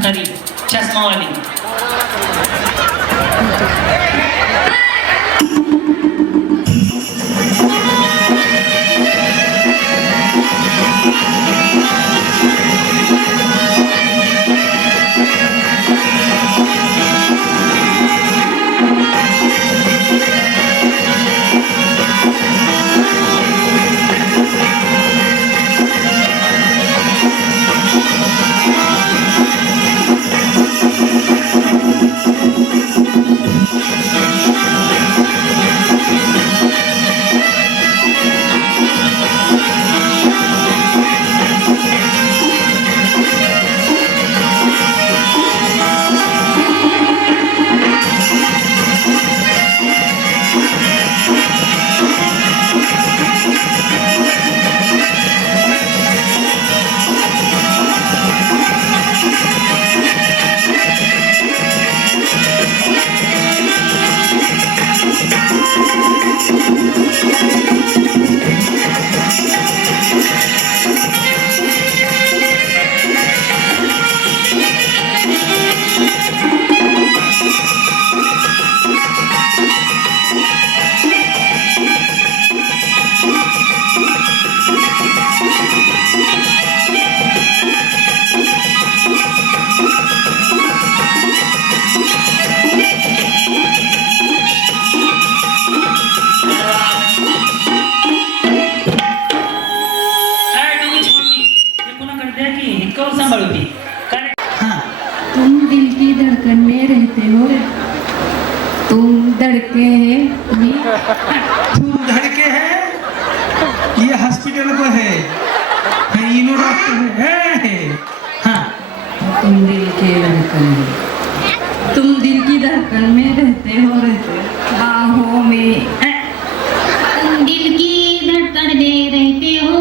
म्हातारी चष्मावाली. धड़के है तुम धड़के है ये हॉस्पिटल को है इनो डॉक्टर है हाँ तुम दिल के धड़कन में, तुम दिल की धड़कन में रहते हो बाहों में, तुम दिल की धड़कन में रहते हो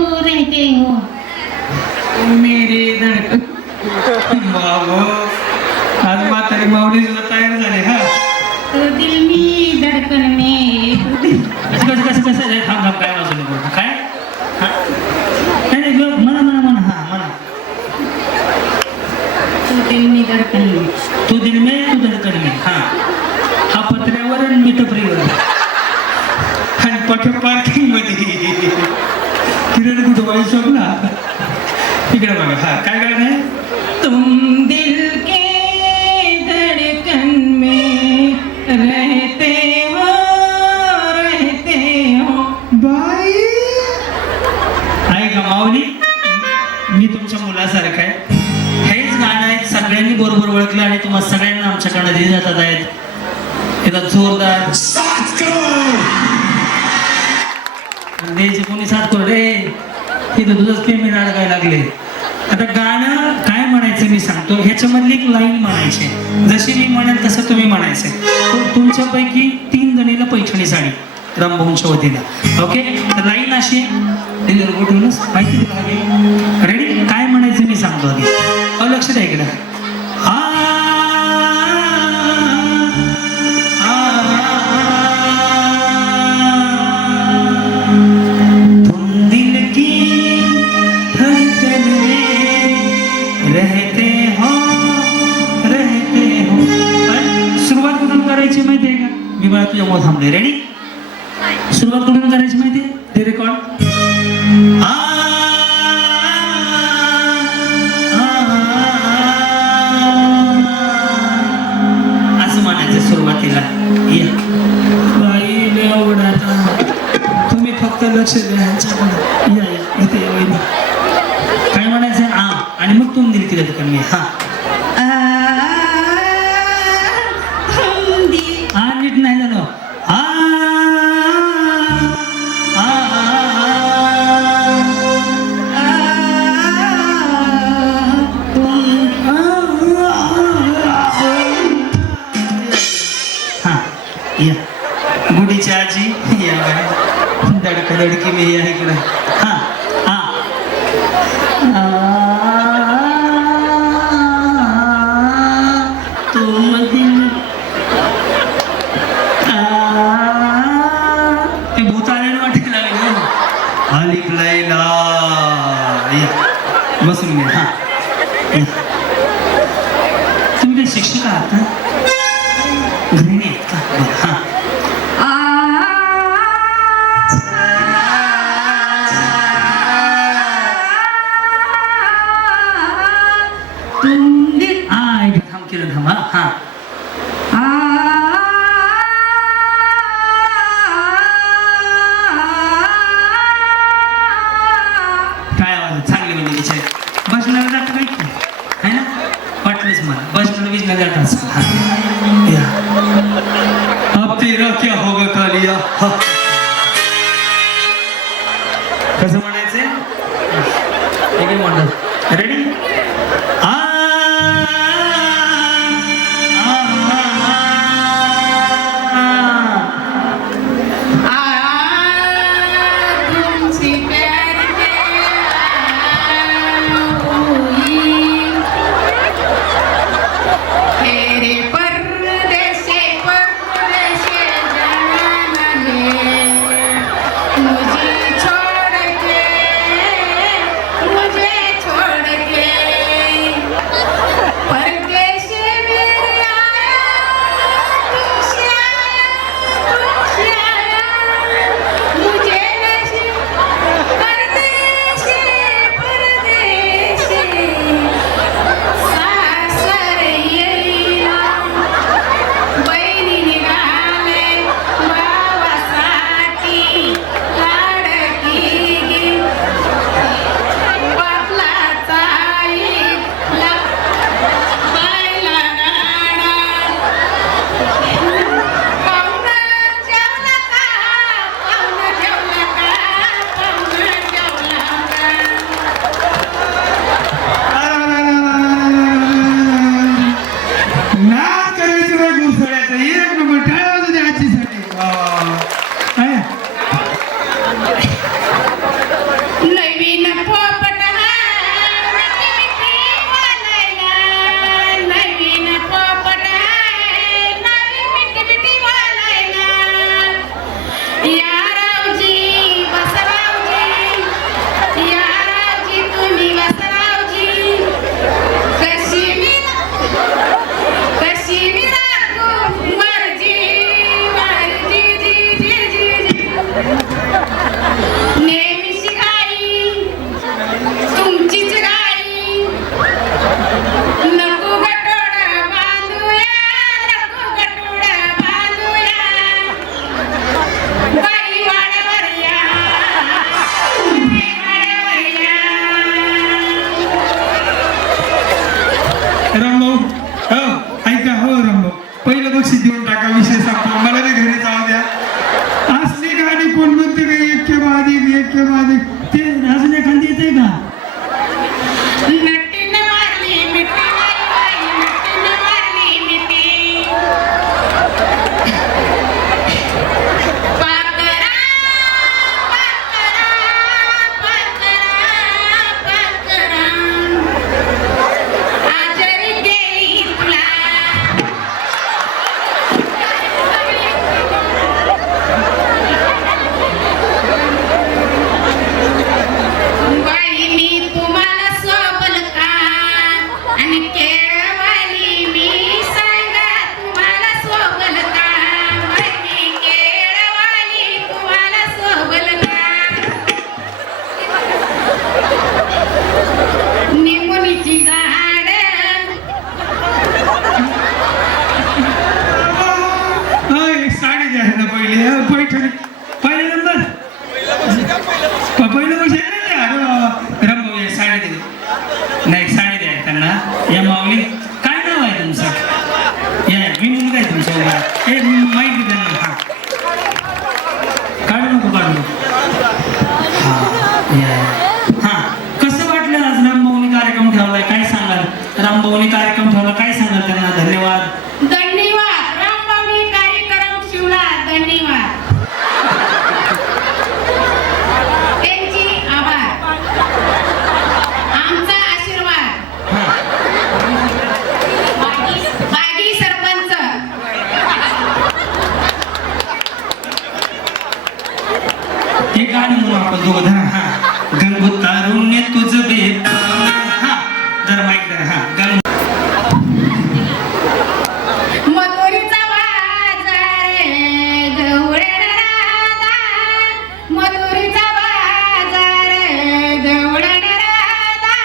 मेरे धड़कन बाबो आज म्हातारी माऊली सुद्धा तयार झाले हा तो दिल में धड़कन में कसं कसं कसं कसं थांब थांब काय वाजवलं बरं काय नाही नाही गं, म्हणा म्हणा म्हणा हा म्हणा. तो दिल में धड़कन में, तू दिल में तू धडकन में. हा हा पत्र्यावर आणि मी टपरीवर आणि पक्या पार्किंग मध्ये किरण कुठं बाई शोभला तिकडे बघा हा काय गाणं आहे तुम दिल के धड़कन में रहते हो बाई आहे का माऊली? मी तुमच्या मुलासारखं आहे. हेच गाणं आहे सगळ्यांनी बरोबर ओळखलं आणि तुम्हाला सगळ्यांना आमच्याकडे दिले जातात आहेत एकदा जोरदार 7 करोड द्यायचे कोणी 7 करोड रे तिथं तुझंच पेमेंट अडकायला लागले. आता गाणं काय म्हणायचं मी सांगतो. ह्याच्यामधली एक लाईन म्हणायची जशी मी म्हणेल तसं तुम्ही म्हणायचं. तुमच्यापैकी 3 जणीला पैठणी साडी रामभाऊंच्या वतीला ओके. तर लाईन अशी ठेवूनच माहिती रेडी काय म्हणायचं मी सांगतो आधी लक्ष द्या इकडे. सुरुवात कुठून करायची माहितीये का? मी मला तुझ्यामुळे थांबले. रेडी सुरुवात कुठून करायची माहितीये ते रेकॉर्ड असं म्हणायचं सुरुवातीला. बाई लय अवघड आता तुम्ही फक्त लक्ष द्या ह्यांच्याकडे. या या इथे या वहिनी. काय म्हणायचं आणि मग तुम्ही दिल की ठिकाणी हा नीट नाही झालं. या गुडीची आजी या धडका धडकी मी या इकडे. हा हा तुम दिल ते भूताळ्यानं वाटायला लागलं. आलिक लैला बसून घे. हा हो. कसं म्हणायचंय ठीक आहे म्हणतो रेडी तुमसे प्यार तेरे परदेसे परदेसे जाना है मुझे छोड़ के परदेश मेरे आया तुमसे आया मुझे नसीब परदेश सासर येईना बहिणी निघाले भावासाठी लाडकी पापलाचा इथला बायला गाडा पाहुणा जेवला का पाहुणा जेवला का पाहुणा जेवला नाच करायचं बघ घुसळ्याचं एक नंबर टाळ्या वाजू दे आजीसाठी वा वा वा. आहे? नवीन पोपट मिठी मिठी बोलायला नवीन पोपट नवीन मिठी मिठी बोलायला या रावजी बसरावजी या रावजी तुम्ही बसरावजी कशी मी राखू मर्जी मर्जी जी जी जी जी नेहमीची गाई तुमचीच गाई नको गटोडा बांधूया नको गटोडा बांधूया गाई वाड्यावर या तुम्ही वाड्यावर या रामभाऊ हो ऐका हो रामभाऊ पहिलं बक्षीस देऊन टाका विषय संपला मला नाही घरी जाऊ द्या असली गाणी कोण म्हणते का एक ते अजून एखादी येते का नटीन मारली मिठी बाई नटीन मारली मिठी पाकरा आजरी गेली तुला बाई मी तुम्हाला सोबल का आणि केळवाली मी सांगा तुम्हाला सोबल का बाई मी केळवाली तुम्हाला सोबल का निमुनीची झाड एक साडी द्या ना पहिले पैठणी पहिला नंबर पहिलं वर्ष आहे ना ते अरे रामभाऊ या साडी दे नाही साडी द्या त्यांना या माऊली काय नाव आहे तुमचं या मी मुलगा आहे तुमच्या उभा हे माहिती त्यांना हा काढू नको काढू हा या हा कसं वाटलं आज रामभाऊनी कार्यक्रम ठेवलाय काय सांगाल रामभाऊनी कार्यक्रम ठेवला काय सांगाल त्यांना धन्यवाद धन्यवाद रामबावनी कार्यक्रम शिवला धन्यवाद त्यांची आभार आमचा आशीर्वाद हा बागी सरपंच हे गाणं म्हणू आपण दोघं धरा हा गंगू तारुण्य तुझं बेत हा जरा माईक धरा हा गंगू मधुरीचा बाजार गवळण राधा मधुरीचा बाजार गवळण राधा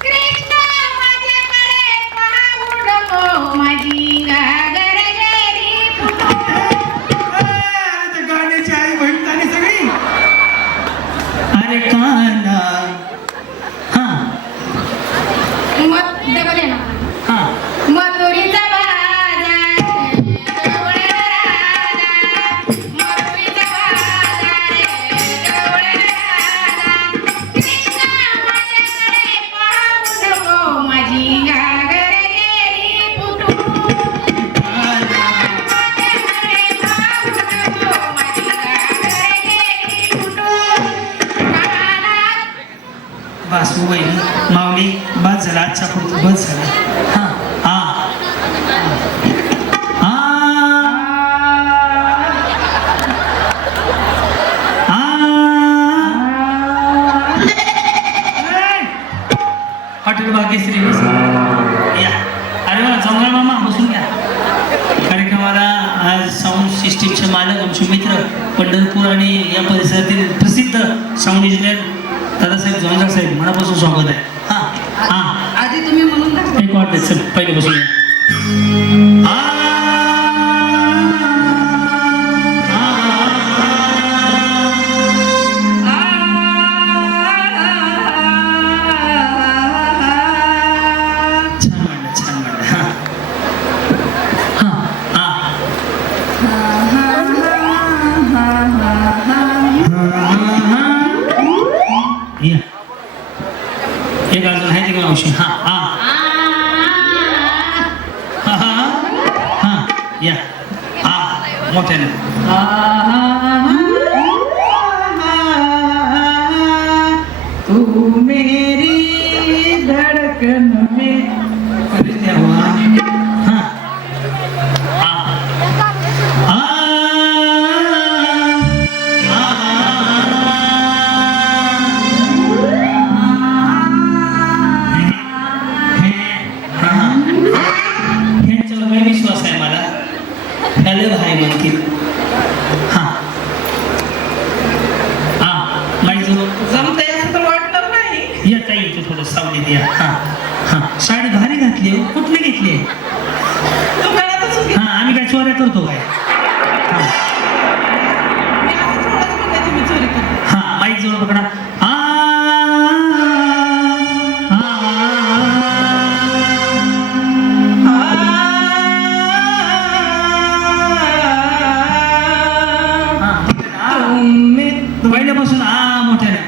कृष्ण माझ्याकडे पाहू नको माझी घागर गेली फुटून. गाण्याची आई बहीण झाली सगळी अरे सासू वहिनी माऊली बस झाला आजच्या पुरतं बस झाला हा हा हॉटेल भाग्यश्री या अरे वा जंगल मामा बसून घ्या कार्यक्रमाला आज साऊंड सिस्टीमचे मालक आमचे मित्र पंढरपूर आणि या परिसरातील प्रसिद्ध साऊंड इंजिनियर दादासाहेब जोंजार साहेब मनापासून स्वागत आहे हां हां आधी तुम्ही म्हणून दाखवा. एक वाट चल पहिले बसून घ्या एक अजून आहे ते मावशी हा हा हा हा हा या हा मोठ्याने तू मेरी धड़कन में अरे देवा हा हा विश्वास आहे मला त्याला भाई म्हणतील हा हा माहिती जमतंय असं तर वाटणार नाही. या ताई इथे थोडं सावलीत या हा हा साडी भारी घातली हो कुठली घेतली दुकानातच होती. हा आम्ही काय चोऱ्या करतो काय हा मी असं थोडंच म्हणते तुम्ही चोरी करता. हा माईक जवळ पकडा पहिल्यापासून मोठ्याने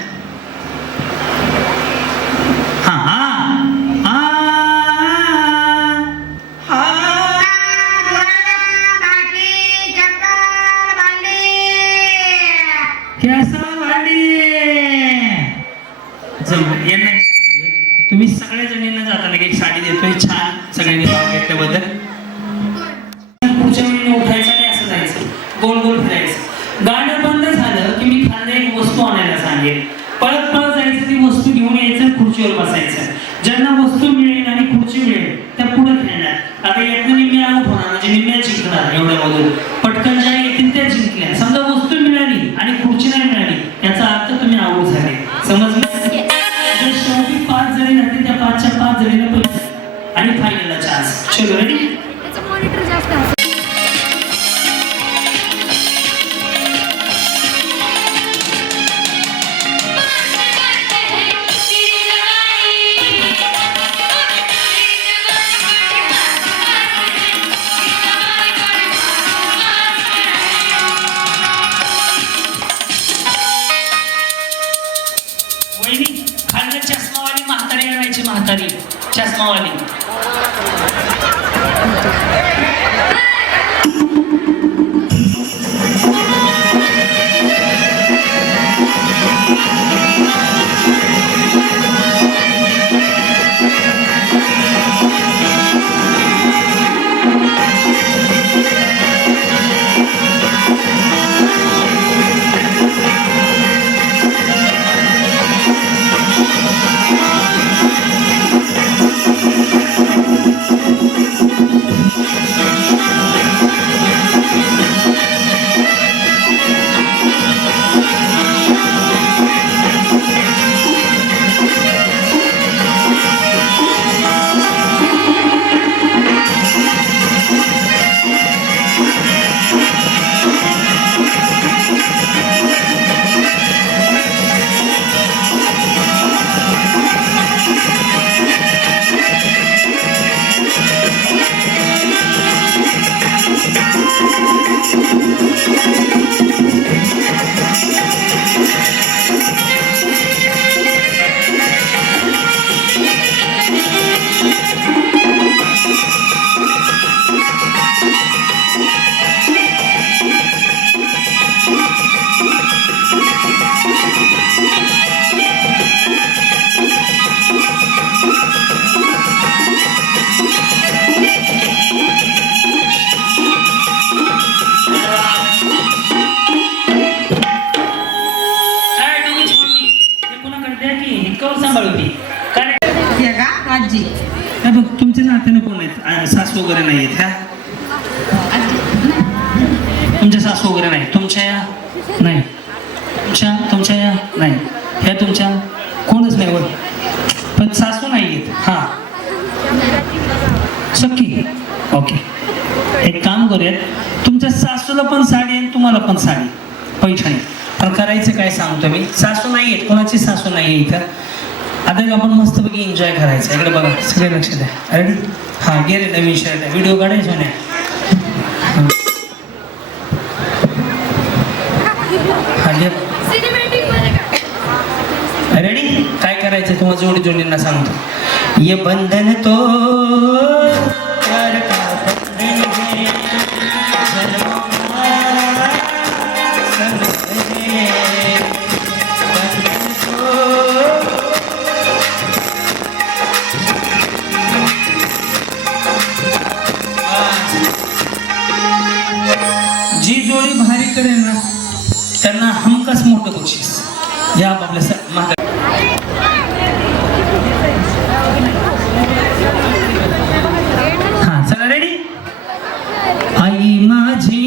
तुम्ही सगळ्या जणींना जाताना एक साडी देतोय छान सगळ्यांनी भाग घेतल्याबद्दल पुढच्या वेळी उठायचं आणि असं जायचं गोल गोल फिरायचं गाणं बंद झालं की मी खाल्लं एक वस्तू आणायला सांगेन पळत पळत जायचं ती वस्तू घेऊन यायचं खुर्चीवर बसायचं ज्यांना वस्तू मिळेल आणि खुर्ची मिळेल त्या पुढे खेळणार आता यातनं मी आऊट होणार म्हणजे मी जिंकणार एवढ्यामधून पटकन ज्या येतील त्या जिंकल्या समजा वस्तू मिळाली आणि खुर्ची नाही मिळाली याचा अर्थ तुम्ही आऊट झाले समजलं जर शेवटी 5 जणी राहतील त्या 5च्या 5 जणीला पैसे आणि फायनलला चान्स चलो रेडी मॉनिटर जास्त आहे वहिनी खाल्लं चष्मावाली म्हातारी आणायची म्हातारी चष्मावाली सासू वगैरे नाही आहेत का? तुमच्या सासू वगैरे नाही, तुमच्या या नाही, तुमच्या या नाही, ह्या तुमच्या कोणच नाही वर, पण सासू नाही आहेत. हां सख्खी, ओके. एक काम करूयात, तुमच्या सासूला पण साडी आणि तुम्हाला पण साडी पैठणी. पण करायचं काय सांगतो मी, सासू नाही आहेत, कोणाची सासू नाही आहे इथं. आता आपण मस्तपैकी एन्जॉय करायचं. इकडे बघा, सगळे लक्ष द्या. रेडी? हां, गेले नवीन शर्ट, व्हिडिओ काढायचो नाही. रेडी? काय करायचं तुम्हाला जोडी जोडींना सांगतो. ये बंधन तो प्यार का बंधन है, जन्मों का संबंध है. बंधन तो जी जोडी भारी करेल ना त्यांना हमखास मोठं बक्षीस. या आपल्या मागे हा, चला रेडी? आई माझी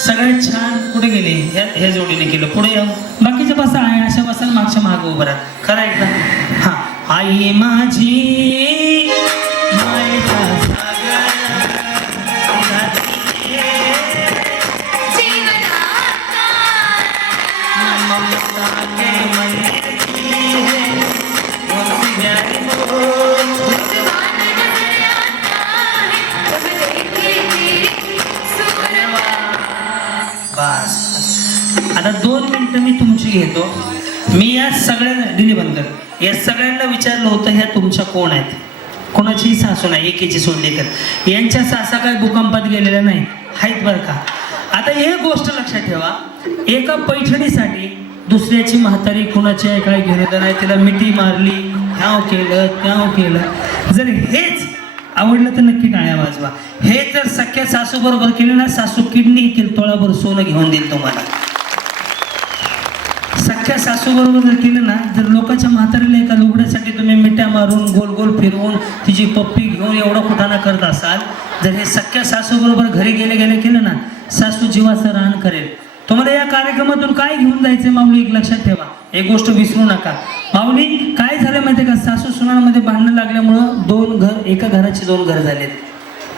सगळ्यात छान. कुठे गेले ह्या जोडीने केलं. पुढे या, बाकीच्या बसा आहे अशा बसा, मागच्या माग उभं राहा. खरं एकदा. हा, आई माझी मायेचा बस. आता 2 मिनिटं मी तुमची घेतो. मी या सगळ्यांना दिली बंद कर. या सगळ्यांना विचारलं होतं ह्या तुमच्या कोण आहेत? कोणाची सासू नाही, एकीची सोडली तर. यांच्या सासा काय भूकंपात गेलेल्या नाही आहेत बरं का. आता एक गोष्ट लक्षात ठेवा, एका पैठणीसाठी दुसऱ्याची म्हातारी कुणाची आहे काय घेणं नाही, तिला मिठी मारली, ह्याव केलं त्याव केलं. जर हेच आवडलं तर नक्की टाळ्या वाजवा. हे जर सख्या सासू बरोबर केलं ना, सासू किडनी येतील, तोळाभर सोनं घेऊन देईल तुम्हाला. सख्या सासू बरोबर जर केलं ना, जर लोकांच्या म्हातारीला एका लुगड्यासाठी तुम्ही मिठ्या मारून गोल गोल फिरवून तिची पप्पी घेऊन एवढा कुठाना करत असाल, जर हे सख्या सासू बरोबर घरी गेले गेले केलं ना, सासू जीवाचं रान करेल. तुम्हाला या कार्यक्रमातून काय घेऊन जायचंय माऊली, एक लक्षात ठेवा, एक गोष्ट विसरू नका. माऊली काय झालं माहितीये का, सासू सुनांमध्ये भांडणं लागल्यामुळं एका घराची 2 घर झालेत.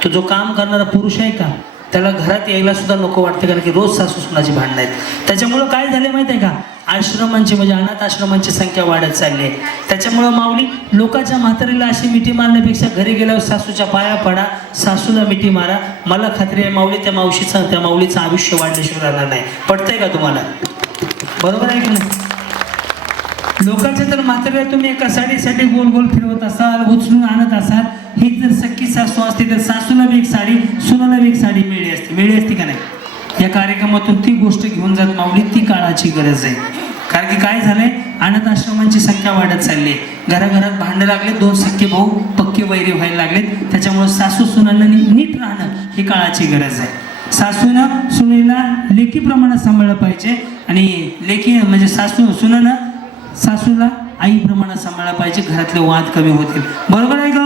तो जो काम करणारा पुरुष आहे का, त्याला घरात यायला सुद्धा नको वाटते, कारण की रोज सासू सुनाची भांडणं आहेत. त्याच्यामुळं काय झाले माहिती आहे का, आश्रमांची म्हणजे अनाथ आश्रमांची संख्या वाढत चालली आहे. त्याच्यामुळं माऊली लोकांच्या म्हातारीला अशी मिठी मारण्यापेक्षा घरी गेल्यावर सासूच्या पाया पडा, सासूला मिठी मारा. मला खात्री आहे माऊली त्या माऊलीचं आयुष्य वाढल्याशिवाय राहणार नाही. पटतंय का तुम्हाला? बरोबर आहे की नाही? लोकांच्या तर म्हातारीला तुम्ही एका साडीसाठी गोल गोल फिरवत असाल, उचलून आणत असाल. ही जर सख्खी सासू असते तर सासूला बी एक साडी, सुनाला बी एक साडी मिळली असती का नाही? या कार्यक्रमातून ती गोष्ट घेऊन जात माऊली, ती काळाची गरज आहे. कारण की काय झालंय, अनाथ आश्रमांची संख्या वाढत चालली आहे. घराघरात भांडणं लागले, 2 सख्खे भाऊ पक्के वैरी व्हायला लागलेत. त्याच्यामुळे सासू सुनांना नीट राहणं ही काळाची गरज आहे. सासूनं सुनेला लेकीप्रमाणे सांभाळलं पाहिजे, आणि लेकी म्हणजे सुनानं सासूला आईप्रमाणे सांभाळलं पाहिजे. घरातले वाद कमी होतील. बरोबर आहे का?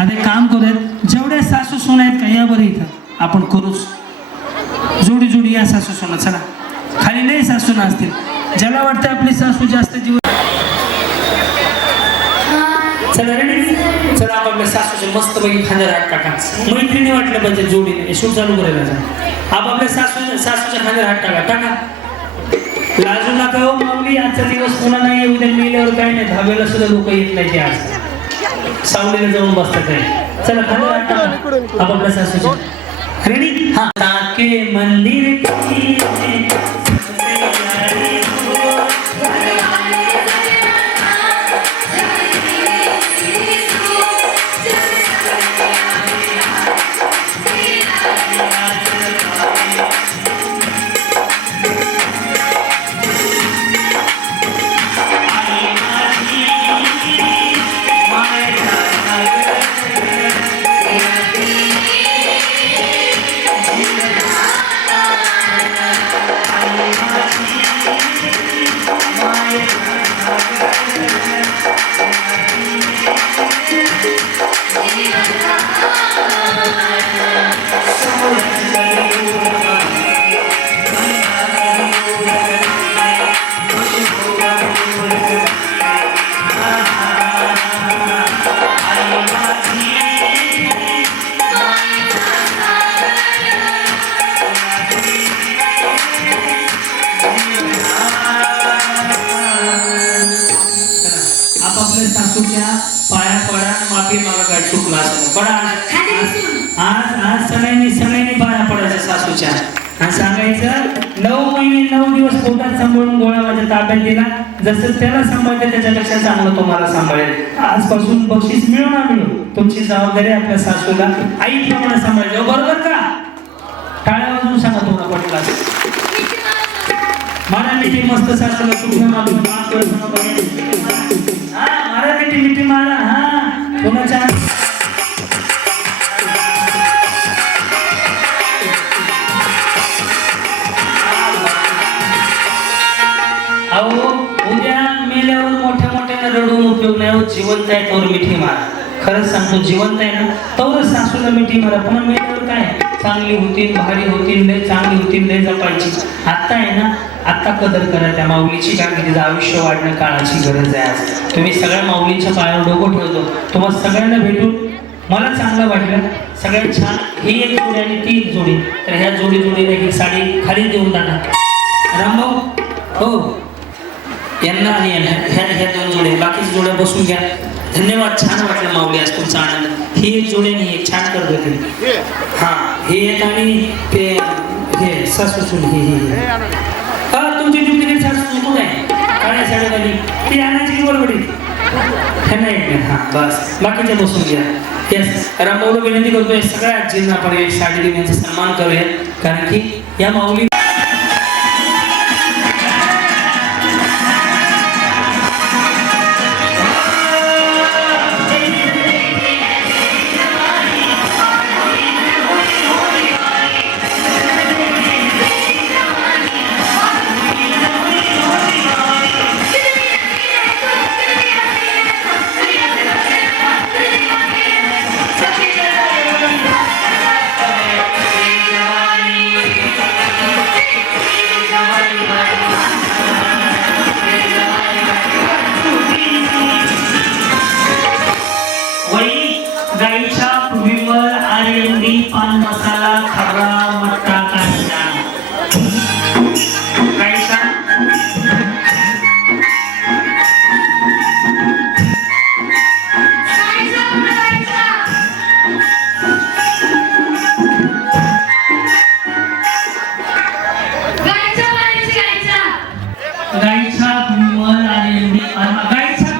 आता एक काम करूयात, जेवढ्या सासू सुना आहेत का, या बरं इथं आपण करूच जोडी जोडी. या सासू सुना, चला खाली लई सासू सुना असतील, ज्याला वाटतं आपली सासू जास्त जीव. चला रेडी? चला आपापल्या सासूचे मस्त पैकी खांद्यावर हात टाका. मैत्रिणी वाटलं पाहिजे जोडीने. शूट चालू करायला जा. आपापल्या सासूच्या खांद्यावर हात टाका. लाजू नका हो माऊली. आजचा दिवस पुन्हा नाही येऊ द्या. मेल्यावर काय नाही. धाब्याला सुद्धा लोक येत नाही ते आज सावलीला जाऊन बसतात आहे. चला खांद्यावर हात टाका आपापल्या सासूच्या. रेडी? हा. ताके मंदिर की आपापल्या सासूच्या पाया पडा. माफी मागा काय चुकला असेल पडा. आज सगळ्यांनी पाया पडायच्या सासूच्या आणि सांगायचं 9 महिने 9 दिवस पोटात सांभाळून गोळा माझ्या ताब्यात दिला. जसं त्याला सांभाळते त्याच्यापेक्षा चांगलं तुम्हाला सांभाळेल. आजपासून बक्षीस मिळो ना मिळो तुमची जबाबदारी आपल्या सासूला आईप्रमाणे सांभाळायचं. बरोबर का? टाळ्या वाजवून सांगा तुम्हाला पटला. मला मिठी मस्त सासूला सुखी मागून मला मिठी मला. हा कोणाच्या अहो उद्या मेल्यावर मोठ्या मोठ्याने रडून उपयोग नाही. जिवंत आहे तोवर मिठी मारा. खरंच सांगतो जिवंत आहे ना तोवर सासूला मिठी मारा. पुन्हा मेल्यावर काय चांगली होतील भारी होतील लय चांगली होतील लय जपायची. आत्ता आहे ना आत्ता कदर करा त्या माऊलीची. कारण की तिचं आयुष्य वाढणं काळाची गरज आहे. आज तुम्ही सगळ्या माऊलींच्या पायावर डोकं ठेवतो. तुम्हाला सगळ्यांना भेटून मला चांगलं वाटलं. सगळ्यात छान ही एक जोडी आणि ती एक जोडी. तर ह्या जोडीला एक साडी खाली देऊन टाका. रामभाऊ हो यांना आणि यांना ह्या 2 जोड्या. बाकीच्या जोड्या बसून घ्या. धन्यवाद. छान वाटलं माऊली आज तुमचा आनंद. ही एक जोडी आणि एक छान करत होती. हा हे एक आणि ते हे सासू हे तुमची ड्युप्लिकेट सासू कोण आहे काळ्या साडीवाली ती आणायची बरोबरी ह्यांना एक नाही. हा बस बाकीच्या बसून घ्या. येस रामभाऊला विनंती करतोय सगळ्या आजींना आपण एक साडी देण्याचा सन्मान करूया. कारण की या माऊली गाईच्या पूर्वीवर आर्यंडी पान मसाला खबरा मट्टा कांदा गाईच्या गाईच्या पूर्वीवर आर्यंडी पान गाईच्या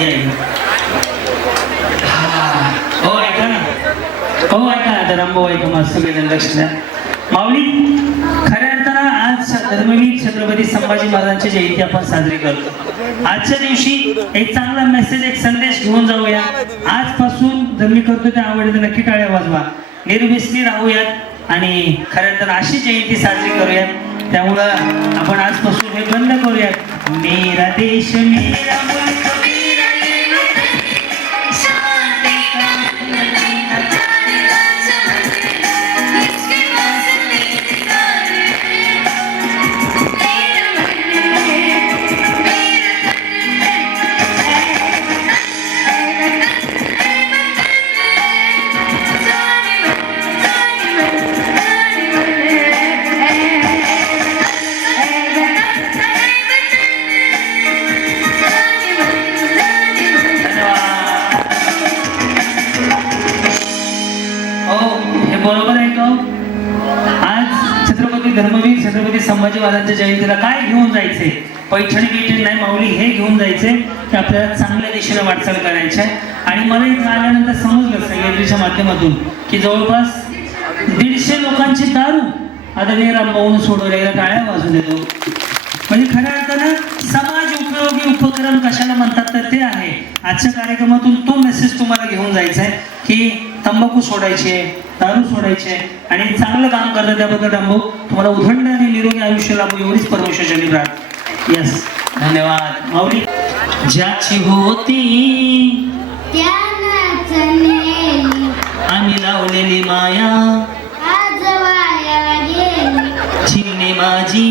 या या. हो ऐका ना, हो ऐका ना, रंबो ऐका मस्त सगळेजण लक्ष द्या. माऊली, खऱ्या अर्थानं आज धर्मवीर छत्रपती संभाजी महाराजांची जयंती आपण साजरी करतो. आजच्या दिवशी एक चांगला मेसेज, एक संदेश घेऊन जाऊया. आजपासून जर मी करतो त्या आवडते तर नक्की टाळ्या वाजवा. निर्व्यसनी राहूयात आणि खऱ्या अर्थानं अशी जयंती साजरी करूयात. त्यामुळं आपण आजपासून हे बंद करूयात. मेरा देश मेरा मुल्क मेरा बरोबर आहे का? आज धर्मवीर छत्रपती संभाजी महाराजांच्या जयंतीला काय घेऊन जायचे? पैठणी बिठणी नाही माऊली, हे घेऊन जायचे की आपल्याला चांगल्या दिशेने वाटचाल करायची आहे. आणि मला इथं आल्यानंतर समजलं सह्याद्रीच्या माध्यमातून की जवळपास 150 लोकांची दारू आदरणीय रामभाऊन सोडवलेल्या टाळ्या वाजून देतो. म्हणजे खऱ्या अर्थानं समाज उपयोगी उपक्रम कशाला म्हणतात तर ते आहे. आजच्या कार्यक्रमातून तो मेसेज तुम्हाला घेऊन जायचा आहे की तंबाखू सोडायचे, दारू सोडायचे आणि चांगलं काम करतात. त्याबद्दल रामभाऊ तुम्हाला उदंड आणि निरोगी आयुष्य लाभो एवढीच परमेश्वराची प्रार्थना. यस, धन्यवाद माऊली. ज्याची होती आम्ही लावलेली माया आज वाया गेली, चिमणी माझी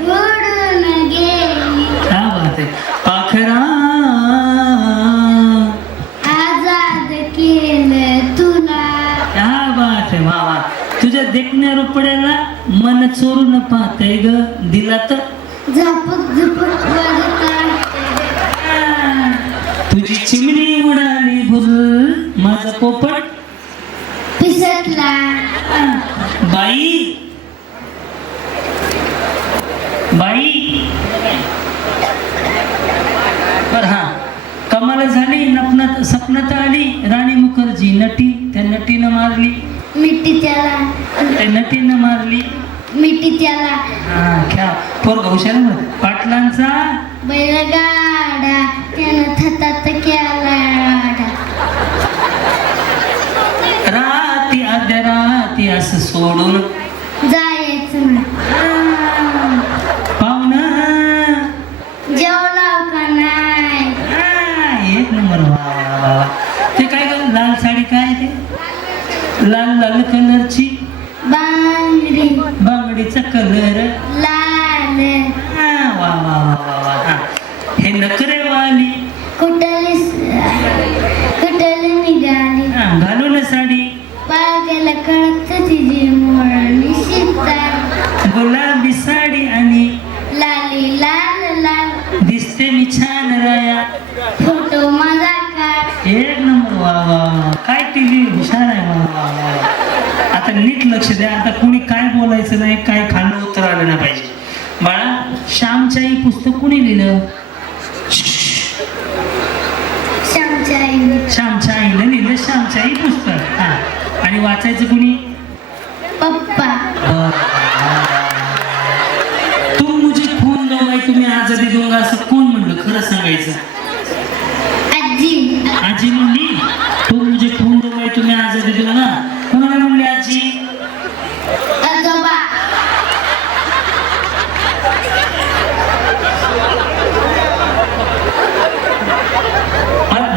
उडून गेली, क्या बात आहे. पाखरा आजाद केलं तुला. क्या बात आहे. वा वा. तुझ्या देखण्या रुपड्याला मन चोरून पाहतय ग, दिला तर झपक झपक वाजत तुझी चिमणी उडाली भुल, माझा पोपट पिसटला. बाई बाई. बर हा, कमाल झाली. नपनात सपनात आली राणी मुखर्जी नटी, त्या नटीनं मारली, मिठी त्याला, त्या नटीनं मारली. मिठी त्याला. हा क्या पोर घोषाला पाटलांचा बैलगाडा त्यानं थतात केला. राती अर्ध्या राती असं सोडून जायचं ना. पाहुणा जेवला का नाही? एक नंबर. वा वा वा. ते काय ग, लाल साडी काय ते, लाल लाल कलरची बांगडी, बांगडीचा कलर लाल. वा वा वा वा वा. हा, हे नखरेवाली कुठली निघाली, घालून साडी पागल कळत तिची मोरणी शिकता. गुलाबी साडी आणि लाली लाल लाल, दिसते मी छान राया. फोटो माझा काढ. एक नंबर. वा वा वा. काय टीव्ही हुशार आहे. वा वा वा. आता नीट लक्ष द्या. आता कोणी काय बोलायचं नाही, काय खाल्लं उत्तर आलं नाही पाहिजे. बाळा, श्यामच्याई पुस्तक कोणी लिहिलं? श्यामच्या आईने. श्यामच्या आईनं लिहिलं श्यामच्याई पुस्तक. हा, आणि वाचायचं कोणी? पप्पा. तू मुझे खून दो भाई तुम्ही आजादी दूंगा असं कोण म्हणलं? खरं सांगायचं. आजी. आजी म्हणली तू मुझे खून दो भाई तुम्ही आजादी देऊ ना. कोणाला म्हणली आजी? आजोबा.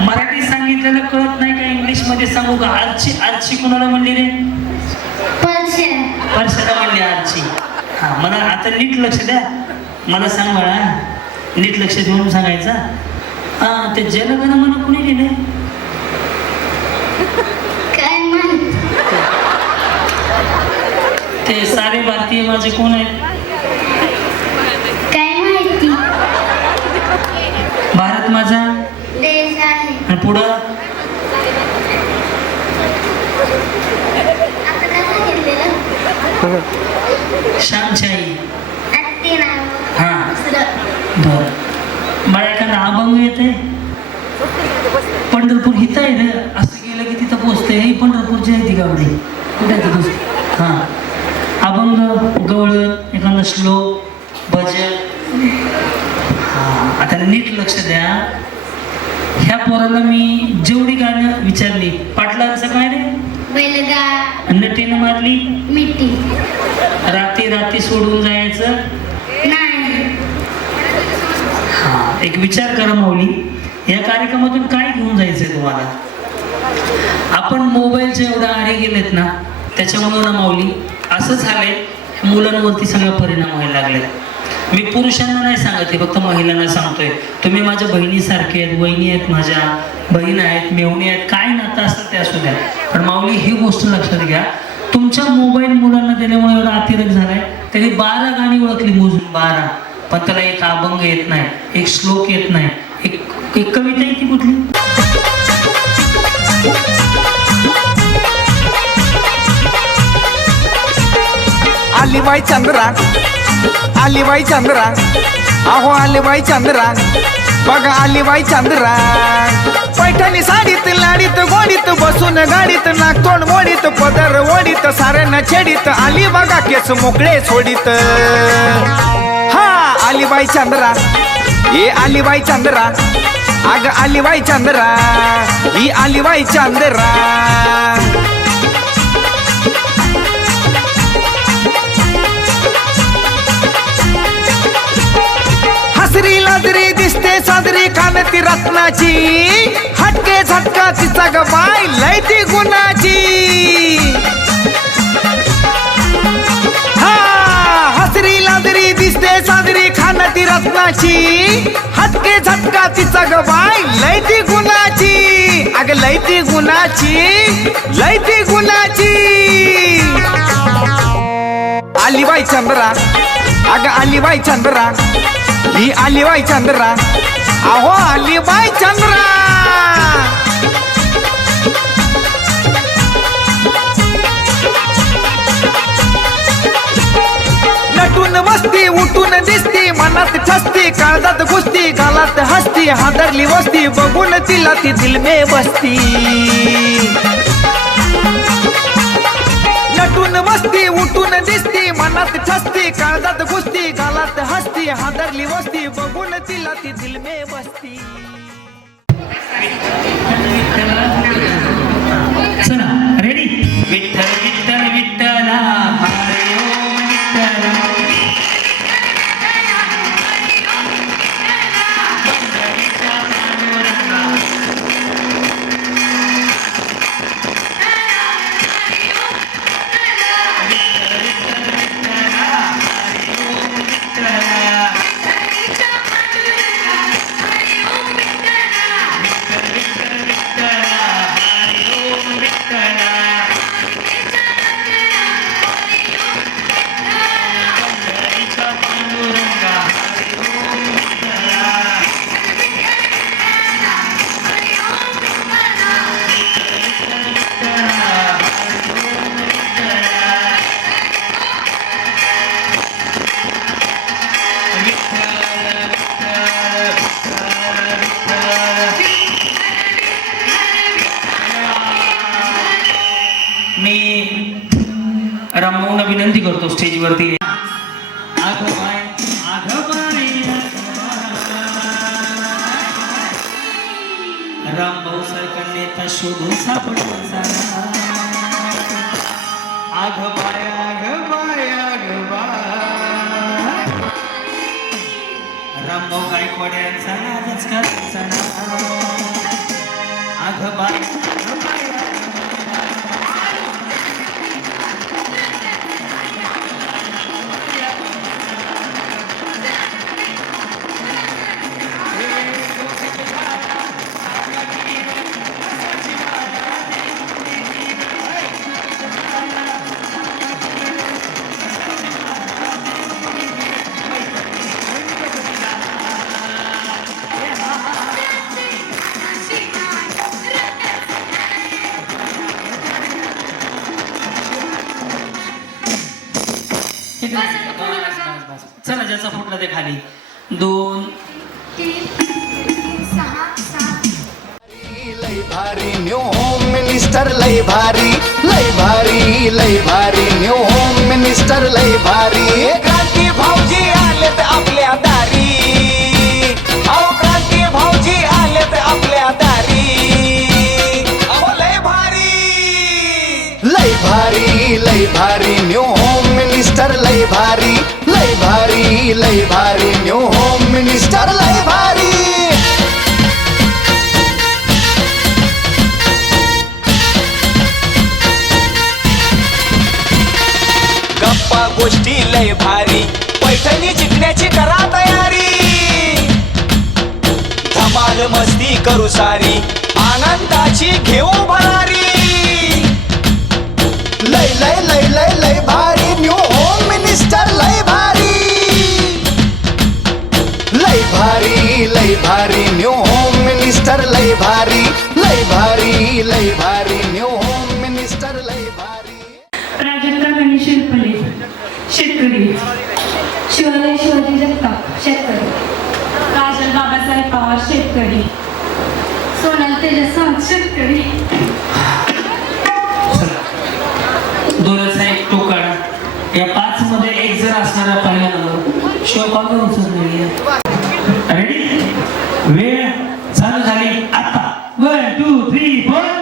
मराठी सांगितलेलं कळत नाही का? इंग्लिश मध्ये सांगू का? आरची. आरची कोणाला म्हणली रे? परशाला म्हणली आरची. हा, मला आता नीट लक्ष द्या. मला सांग बाळा, नीट लक्ष देऊन सांगायचं. हा, ते जनगण मन कोणी लिहिले? काय माहित? ते सारे भारतीय माझे कोण आहेत? काय माहिती? भारत माझा देश आहे. आणि पुढं आता काय सांगितलेलं? श्यामची आई. आत्ती नाव. हा दुसरं. बरं. मला एखादा अभंग येत आहे? पंढरपूर हिथं आहे ना, असं गेलं की तिथं पोचतंय. ही पंढरपूरची आहे ती गावडी. कुठे आहे ती दुसरी? हां, अभंग, गवळण, एखादा श्लोक, भजन. हां, आता नीट लक्ष द्या. ह्या पोराला मी जेवढी गाणं विचारली, पाटलांचं काय रे? बैलगाड, नटीनं मारली, मिठी, राती राती सोडून जायचं. नाही, हा, एक विचार करा माऊली, या कार्यक्रमातून काय घेऊन जायचंय तुम्हाला? आपण मोबाईलच्या एवढ्या आरे गेलेत ना, त्याच्यामुळे ना माऊली असं झालंय, मुलांवरती सगळा परिणाम व्हायला लागले. मी पुरुषांना नाही सांगत आहे, फक्त महिलांना सांगतोय. तुम्ही माझ्या बहिणीसारखे आहेत, वहिनी आहेत, माझ्या बहीण आहेत, मेवणी आहेत, काय नातं असतं ते असू द्या. पण माऊली ही गोष्ट लक्षात घ्या, तुमच्या मोबाईल मुलांना दिल्यामुळे एवढा अतिरेक झालाय. त्यांनी 12 गाणी ओळखली मोजून, 12, पण त्याला एक अभंग येत नाही, एक श्लोक येत नाही, एक कविता येते कुठली? आलीबाई चंद्रा, आलीबाई चंद्रा, अहो आलीबाई चंद्रा, बघा आलीबाई चंद्रा. पैठणी साडीत लाडीत गोडीत बसून गाडीत नागतोंड मोडीत पदर ओडीत साऱ्यांना छेडीत आली बघा केस मोकळे सोडीत. हा आलीबाई चंद्रा, ये आलीबाई चंद्रा, अग आलीबाई चंद्रा, ही आलीबाई चंद्रा. हसरी लाजरी दिसते साजरी कानती रत्नाची, हटके झटका तिचा ग बाय लय ती गुणाची. हा हसरी लाजरी दिसते साजरी खानती रत्नाची, हटके झटका तिचा ग बाय लय ती गुणाची. अग लय ती गुणाची, लय ती गुणाची. आलीबाई चंद्रा, अग आलीबाई चंद्रा, ही आलीबाई चंद्रा, अहो आलीबाई चंद्रा. नटून बसती उठून दिसती, मनात ठसती, काळजात घुसती, गालात हसती, हादरली वस्ती, बघून तिला ती दिल में बसती. नटून बसती उठून दिसती, मनात ठसती, काळजात घुसती, गालात हसती, हादरली वस्ती, बघून तिला ती दिल में बसती. चला रेडी. विठ्ठल विठ्ठल विठ्ठला, हरे ओम विठ्ठला. रामभाऊंना विनंती करतो स्टेजवरती. रामभाऊ सारखा नेता शोधून सापडला. आघबाय आघबाय आघबाय, रामभाऊ गायकवाड यांचा आजच करायचा ना. आघबाय आघबाय. चला ज्याचा फुटला ते खाली. 2 3 6 7 भारी न्यू होम मिनिस्टर लय भारी लय भारी लय भारी न्यू होम मिनिस्टर लय भारी क्रांती भाऊजी आलेत आपल्या दारी अहो क्रांती भाऊजी आलेत आपल्या दारी अहो लय भारी लय भारी लय भारी न्यू होम मिनिस्टर लय भारी लय भारी लय भारी न्यू होम मिनिस्टर लय भारी गप्पा गोष्टी लय भारी पैठणी जिंकण्याची करा तयारी धमाल मस्ती करू सारी आनंदाची घेऊ भरारी लय लय लय लय लय भारी न्यू होम मिनिस्टर लय भारी लय भारी लय भारी न्यू होम मिनिस्टर लय भारी लय भारी लय भारी न्यू होम मिनिस्टर लय भारी प्राजक्ता गणेश शिरपले शेतकरी. शिवालय शिवाजी जगताप शेतकरी. काजल बाबासाहेब पवार शेतकरी. सोनल तेजस सावंत शेतकरी. दोनचा एक तो काढा. या 5 मध्ये एक जर असणारा पहिला नंबर शिवपाल उचललेली आहे. रेडी? वेळ चालू झाली आता. 1 2 3 4.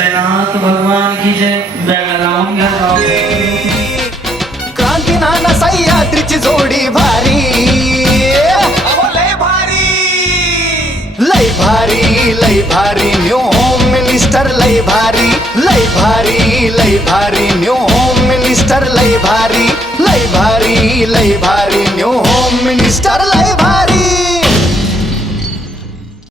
बसलाय ना तो भगवान की जय. बॅगा लावून घ्या राव. क्रांती नाना सह्याद्रीची जोडी भारी अहो, लय भारी लय भारी लय भारी न्यू होम मिनिस्टर लय भारी लय भारी लय भारी न्यू होम मिनिस्टर लय भारी लय भारी लय भारी न्यू होम मिनिस्टर लय